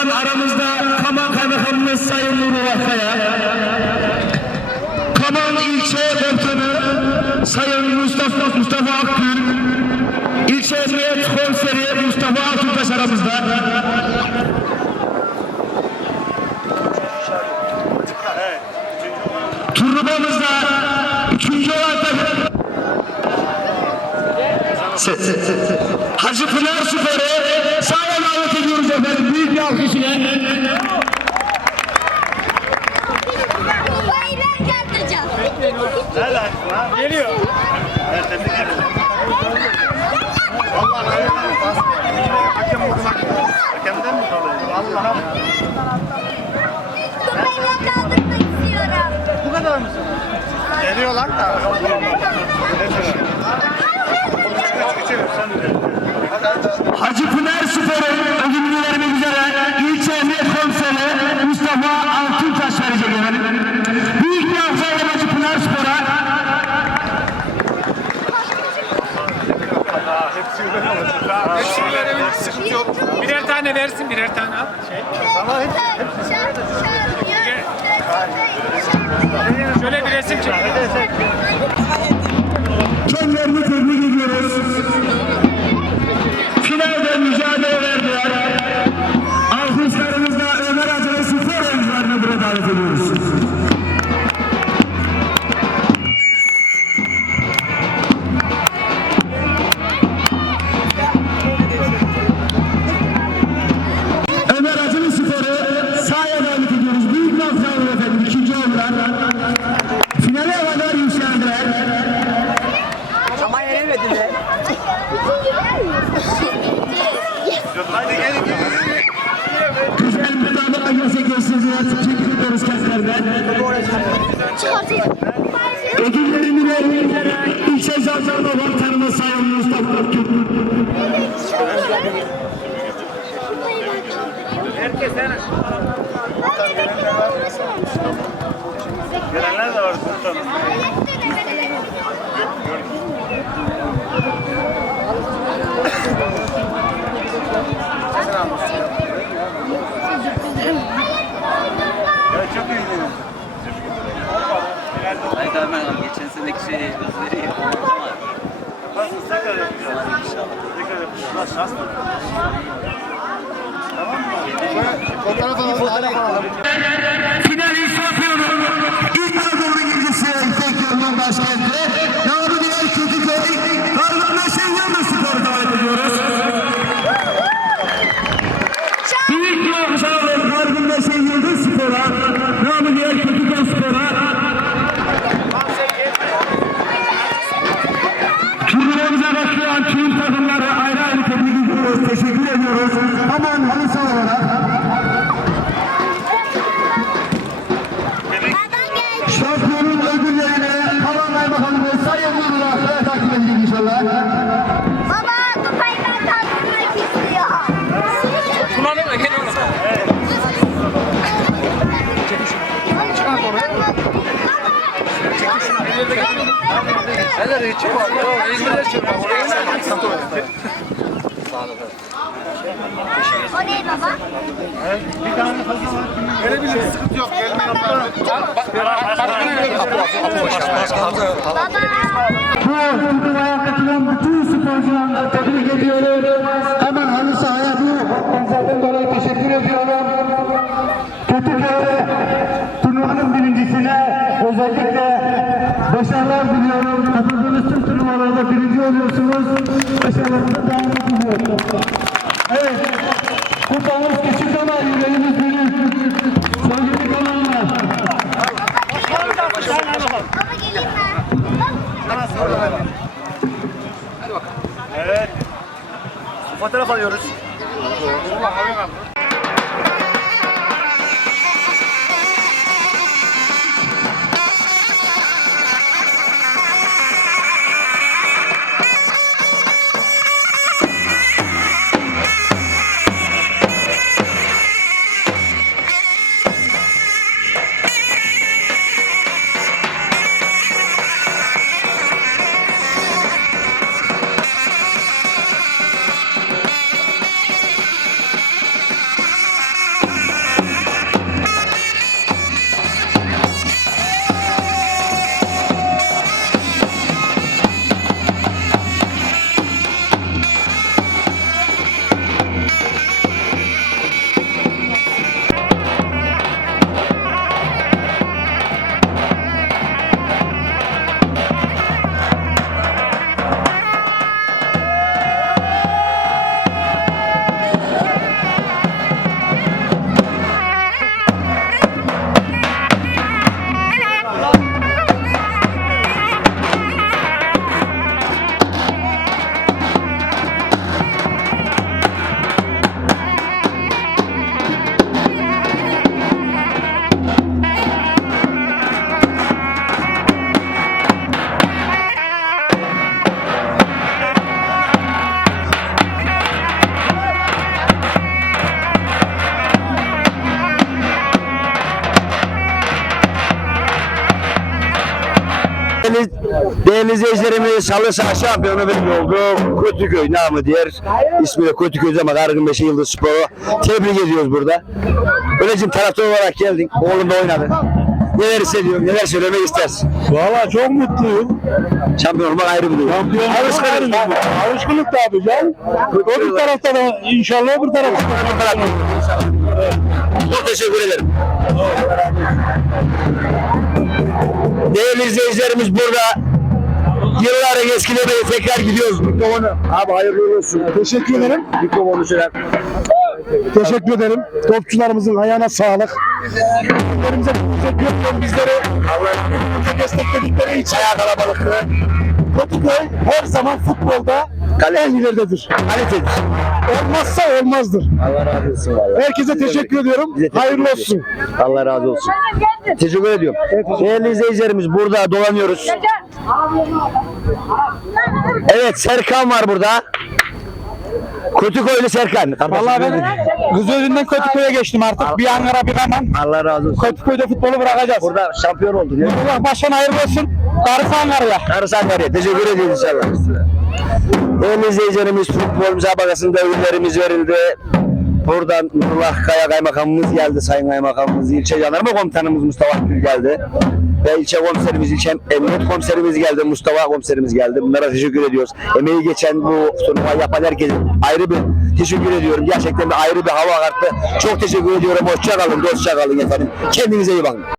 an aramızda Kaman Kaymakamımız Sayın Nuri Vakaya, Kaman ilçe komutanı Sayın Mustafa, Mustafa Akgül, ilçe emniyet konseri Mustafa Altuntaş aramızda. Evet. Turnuvamızda üçüncü olan Hacı Pınar Süper'e bir alkış ile. Kupayı ben kaldıracağım. Geliyor. Hakem okumak. Hakemden mi kalıyor? Allah'a. Kupayı ben kaldırmak istiyorum. Bu kadar mısın? Geliyorlar da. Hacı Pınar Spor'un ödülünü Allah Hadi gelin gelin. Güzel mütabaka gerçekleştirdiler. Teşekkür ediyoruz kendilerine. Ödüllerini verdiğinde ilçe jandarma komutanımız Sayın Mustafa Akgül. Herkes en Gelenler de var komutanım. Ya çok iyiydiniz. Hayır Ermen abi geçen seneki şey özleri ama Yaparsınız tekrar yapacağız. İnşallah. Tekrar yapacağız. Lan şans mı? Tamam mı? Fotoğraf alalım. Fotoğraf alalım. Finali şampiyonu ilk Anadolu İpek Yolunun başkenti. Neler geçiyor mu? İzmir'de çıkıyor. O ne baba? Bir tane fazla var. Verebilir. Sıkıntı yok. Kapıdan. Baba. Bu turnuvaya katılan bütün sporcularla tebrik ediyorum. Hemen halı sahaya bu organizasyondan dolayı teşekkür ediyorum. Kötüköy'e turnuvanın birincisine özellikle başarılar diliyorum. Katıldığınız tüm turnuvalarda birinci oluyorsunuz. Başarılarınızı devam ediyorum. Evet. Kupamız küçük ama yüreğimiz büyük. Sevgili kalanlar. Baba geleyim mi? Evet. Fotoğraf alıyoruz. Değerli izleyicilerimiz Salı Saha şampiyonu belli oldu. Kötüköy namı diğer. İsmi de Kötüköy ama Kargınbeşi Yıldız Sporu. Tebrik ediyoruz burada. Öylece taraftar olarak geldin. Oğlum da oynadı. Neler hissediyorsun, neler söylemek istersin? Valla çok mutluyum. Şampiyon olmak ayrı bir duygu. Şampiyon Alışkanlık. Alışkınlık da abi can. Öbür tarafta da inşallah öbür tarafta da. Çok teşekkür ederim. Değerli izleyicilerimiz burada. Yılların eskilemeye tekrar gidiyoruz. Mikrofonu. Abi hayırlı olsun. Teşekkür ederim. Mikrofonu sürer. Teşekkür ederim. Topçularımızın ayağına sağlık. Bizlerimize teşekkür. Bizleri Allah'ın destekledikleri için. Ayağı kalabalıklı. Kötüköy her zaman futbolda en ileridedir. Kalitedir. Olmazsa olmazdır. Allah razı olsun vallahi. Herkese teşekkür ediyorum. Bize teşekkür Hayırlı ediyoruz. olsun. Allah razı olsun. Teşekkür ediyorum. Değerli izleyicilerimiz burada dolanıyoruz. Evet Serkan var burada. Kötükoylu Serkan. Vallahi ben Kızılözü'nden Kötüköy'e geçtim artık. Bir Ankara bir Kaman. Allah razı olsun. Kötüköy'de futbolu bırakacağız. Burada şampiyon oldun. ya. Allah başkan hayırlı olsun. Darısı Ankara'ya. Karısan nereye? Teşekkür ediyoruz inşallah. Değerli izleyicilerimiz futbol müsabakasında ödüllerimiz verildi. Buradan Nurullah Kaya Kaymakamımız geldi, Sayın Kaymakamımız, ilçe jandarma komutanımız Mustafa Akgül geldi. Ve ilçe komiserimiz, ilçe emniyet komiserimiz geldi, Mustafa komiserimiz geldi. Bunlara teşekkür ediyoruz. Emeği geçen bu turnuva yapan herkese ayrı bir teşekkür ediyorum. Gerçekten bir ayrı bir hava kattı. Çok teşekkür ediyorum. Hoşça kalın, dostça kalın efendim. Kendinize iyi bakın.